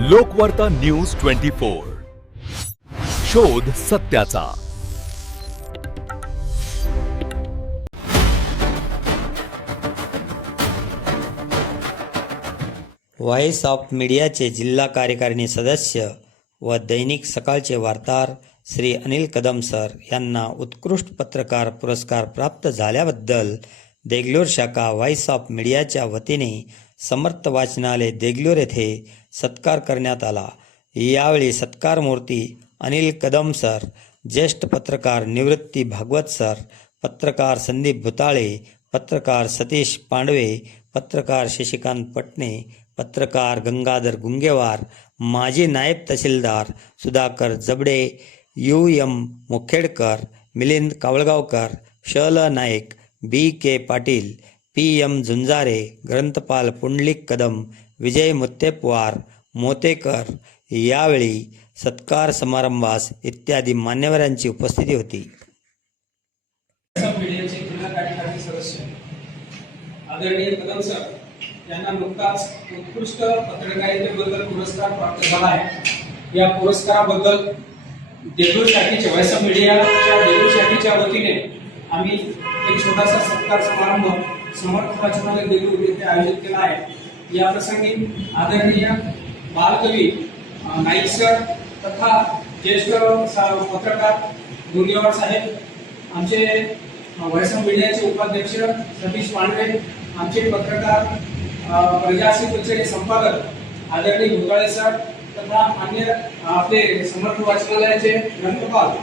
लोकवार्ता news 24 शोध सत्याचा। Voice of मीडियाचे जिल्हा कार्यकारिणी सदस्य व दैनिक सकाळचे वार्ताहर श्री अनिल कदम सर यांना उत्कृष्ट पत्रकार पुरस्कार प्राप्त झाल्याबद्दल देगलूर शाखा व्हॉइस ऑफ मीडियाच्या वतीने समर्थ वाचनालय देगलूर येथे सत्कार करण्यात आला। यावेळी सत्कार मूर्ती अनिल कदम सर, ज्येष्ठ पत्रकार निवृत्ती भागवत सर, पत्रकार संदीप भुताळे, पत्रकार सतीश पांडवे, पत्रकार शशिकांत पटणे, पत्रकार गंगाधर गुंगेवार, माजी नायब तहसीलदार सुधाकर जबडे, UM मुखेडकर, मिलिंद कावळगावकर, शल नाईक, BK पाटील, PM झुंजारे, ग्रंथपाल पुंडलिक कदम, विजय मुत्तेपवार, मोतेकर यावेळी सत्कार समारंभास इत्यादी मान्यवरांची उपस्थिती होती। मीडियाचे जिल्हा कार्यकारिणी सदस्य आदरणीय कदम सर यांना नुकताच उत्कृष्ट पत्रकारितेबद्दल पुरस्कार प्राप्त झाला आहे। या पुरस्काराबद्दल देगलूर शाखेच्या व्हॉइस ऑफ मीडियाच्या देगलूर शाखेच्या वतीने आम्ही एक छोटासा सत्कार समारंभ समर्थ वाचनालय देगलूर येथे आयोजित केला आहे। या प्रसंगी आदरणीय बालकवी नाईक सर तथा ज्येष्ठ पत्रकार गुंगेवार साहेब, आमचे व्हॉइस ऑफ मीडियाचे उपाध्यक्ष सतीश पांडवे, आमचे पत्रकार प्रजासत्ताकाचे संपादक आदरणीय भुताळे सर तथा अन्य आपले समर्थ वाचनालयाचे ग्रंथपाल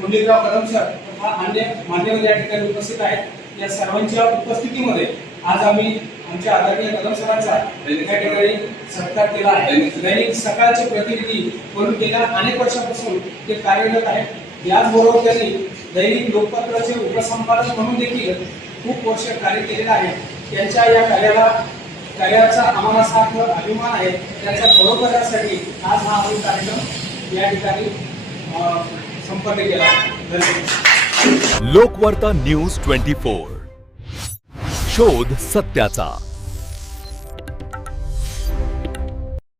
पुंडलिकराव कदम सर तथा अन्य मान्यवर या ठिकाणी उपस्थित आहेत। या सर्वांच्या उपस्थितीमध्ये आज आम्ही आमच्या आदरणीय कदम सरांचा या ठिकाणी सत्कार केला आहे। दैनिक सकाळचे प्रतिनिधी म्हणून गेल्या अनेक वर्षापासून ते कार्यरत आहेत। याचबरोबर त्यांनी दैनिक लोकपत्राचे उपसंपादक म्हणून देखील खूप वर्ष कार्य केलेले आहे। त्यांच्या या कार्याचा आम्हाला सार्थ अभिमान आहे। त्याचा गौरव करण्यासाठी आज हा आम्ही कार्यक्रम या ठिकाणी संपन्न केला। धन्यवाद। लोकवार्ता न्यूज 24 शोध सत्याचा।